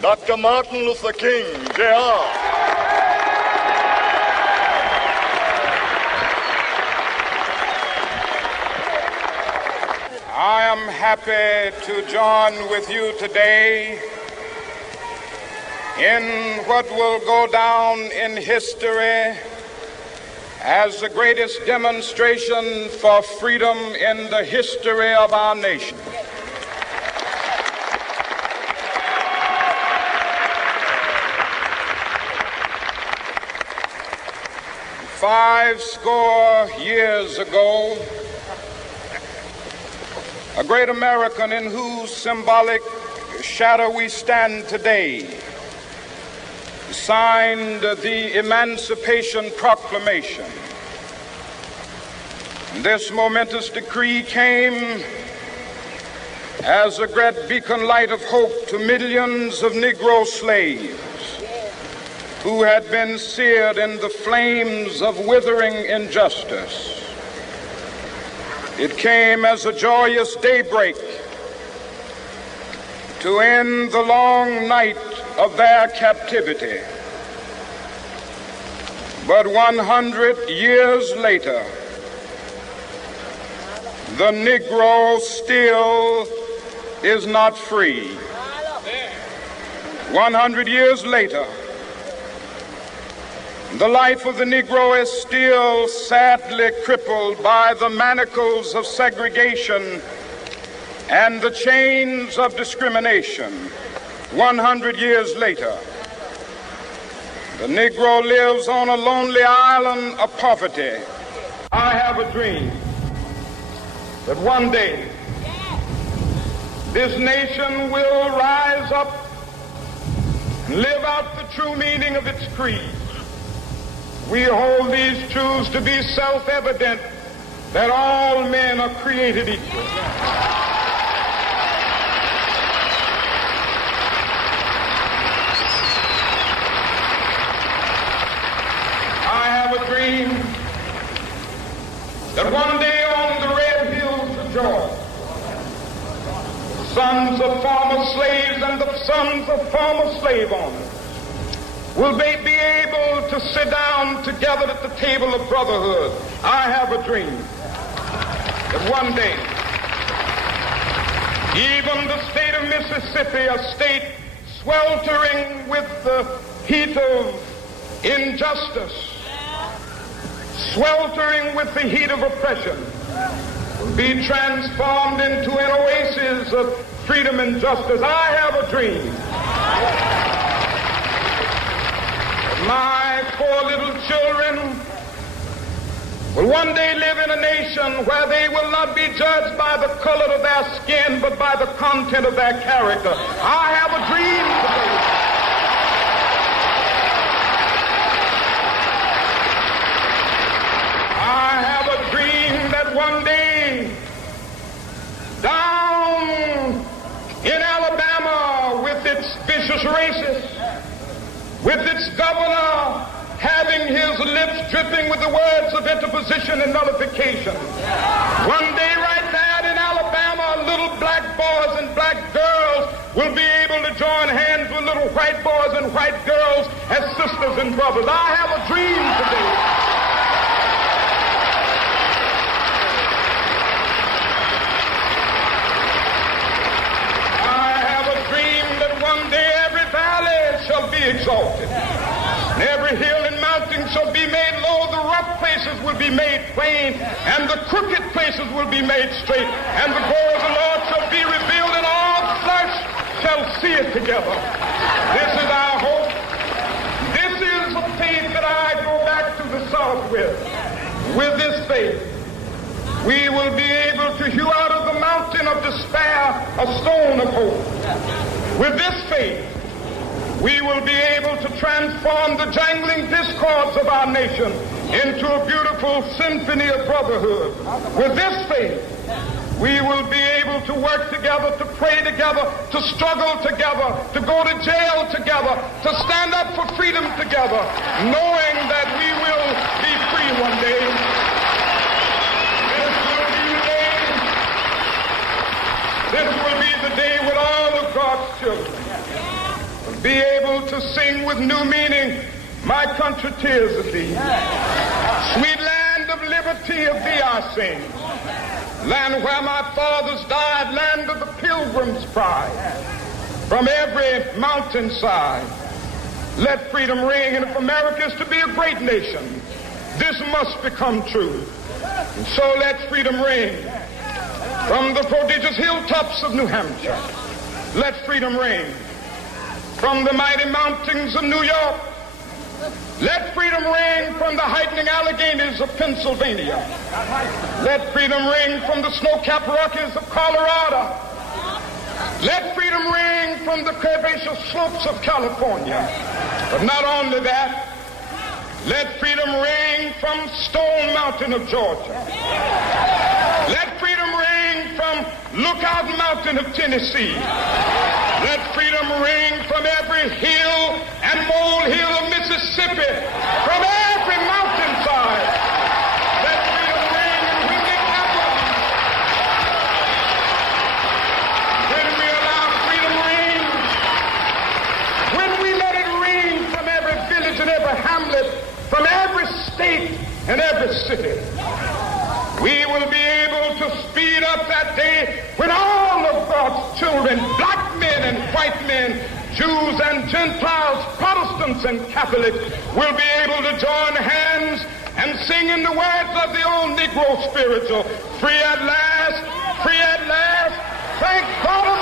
Dr. Martin Luther King, Jr. I am happy to join with you today in what will go down in history as the greatest demonstration for freedom in the history of our nation. Five score years ago, a great American in whose symbolic shadow we stand today signed the Emancipation Proclamation. This momentous decree came as a great beacon light of hope to millions of Negro slaves who had been seared in the flames of withering injustice. It came as a joyous daybreak to end the long night of their captivity. But 100 years later, the Negro still is not free. 100 years later, the life of the Negro is still sadly crippled by the manacles of segregation and the chains of discrimination. 100 years later, the Negro lives on a lonely island of poverty. I have a dream that one day this nation will rise up and live out the true meaning of its creed. We hold these truths to be self-evident, that all men are created equal. I have a dream that one day on the red hills of Georgia, the sons of former slaves and the sons of former slave owners will they be able to sit down together at the table of brotherhood. I have a dream that one day, even the state of Mississippi, a state sweltering with the heat of injustice, sweltering with the heat of oppression, will be transformed into an oasis of freedom and justice. I have a dream. My four little children will one day live in a nation where they will not be judged by the color of their skin, but by the content of their character. I have a dream today. I have a dream that one day, down in Alabama, with its vicious racists, with its governor having his lips dripping with the words of interposition and nullification. One day right there in Alabama, little black boys and black girls will be able to join hands with little white boys and white girls as sisters and brothers. I have a dream today. I have a dream that one day every valley shall be exalted. And every hill and mountain shall be made low. The rough places will be made plain, and the crooked places will be made straight. And the glory of the Lord shall be revealed, and all flesh shall see it together. This is our hope. This is the faith that I go back to the South with. With this faith, we will be able to hew out of the mountain of despair a stone of hope. With this faith, we will be able to transform the jangling discords of our nation into a beautiful symphony of brotherhood. With this faith, we will be able to work together, to pray together, to struggle together, to go to jail together, to stand up for freedom together, knowing that we will be free one day. This will be the day with all of God's children. be able to sing with new meaning, my country, tears of thee. Sweet land of liberty, of thee I sing. Land where my fathers died, land of the pilgrim's pride. From every mountainside, let freedom ring. And if America is to be a great nation, this must become true. And so let freedom ring. From the prodigious hilltops of New Hampshire, let freedom ring. From the mighty mountains of New York, let freedom ring. From the heightening Alleghenies of Pennsylvania, let freedom ring. From the snow-capped Rockies of Colorado, let freedom ring. From the curvaceous slopes of California. But not only that, let freedom ring from Stone Mountain of Georgia. Let freedom ring from Lookout Mountain of Tennessee. Let freedom ring from every hill and molehill of Mississippi, from every mountainside. Let freedom ring, and when they happen, when we allow freedom ring, when we let it ring from every village and every hamlet, from every state and every city, we will be able to speed up that day when all of God's children, black men and white men, Jews and Gentiles, Protestants and Catholics, will be able to join hands and sing in the words of the old Negro spiritual, free at last, thank God